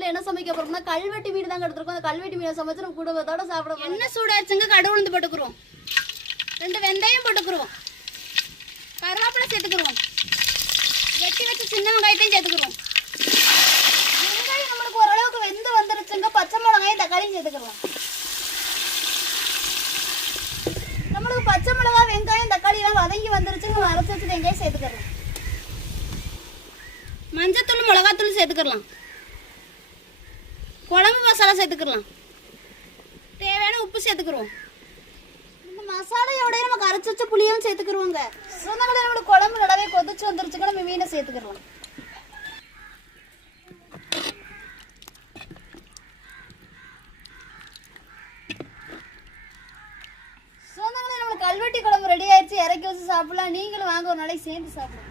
வீட்ல என்ன சமைக்க போறோம்னா கல்வெட்டி மீன் தான் எடுத்துருக்கோம். அந்த கல்வெட்டி மீனை சமைச்சு நம்ம குடும்பத்தோட சாப்பிட போறோம். என்ன சூடாச்சுங்க, கடுகு உளுந்து போட்டுக்குறோம், 2 வெந்தயம் போட்டுக்குறோம், கருவேப்பிலை சேர்த்துக்குறோம், வெட்டி வச்சு சின்ன வெங்காயத்தையும் சேர்த்துக்குறோம். வெங்காயம் நம்மளுக்கு ஓரளவுக்கு வெந்து வந்துருச்சுங்க. பச்சை மிளகாயும் தக்காளியும் சேர்த்துக்கலாம். நம்மளுக்கு பச்சை மிளகாய் வெங்காயம் தக்காளி எல்லாம் வதங்கி வந்துருச்சுங்க. அரைச்சி வச்சு வெங்காயம் சேர்த்துக்கலாம். மஞ்சத்தூள் மிளகாத்தூள் சேர்த்துக்கலாம். குழம்பு மசாலா சேர்த்துக்கலாம். தேவையான உப்பு சேர்த்துக்கிறோம். இந்த மசாலையோட நம்ம கரைச்சி வச்ச புளியும் சேர்த்துக்கிறோங்க. சொந்தங்களே நம்மளுக்கு குழம்பு நல்லாவே கொதிச்சு வந்துருச்சுங்க. நம்ம மீனை சேர்த்துக்கிறோம். சொந்தங்களே நம்மளுக்கு கல்வெட்டி குழம்பு ரெடி ஆயிடுச்சு. இறக்கி வச்சு சாப்பிடலாம். நீங்களும் வாங்க, ஒரு நாளைக்கு சேர்ந்து சாப்பிடலாம்.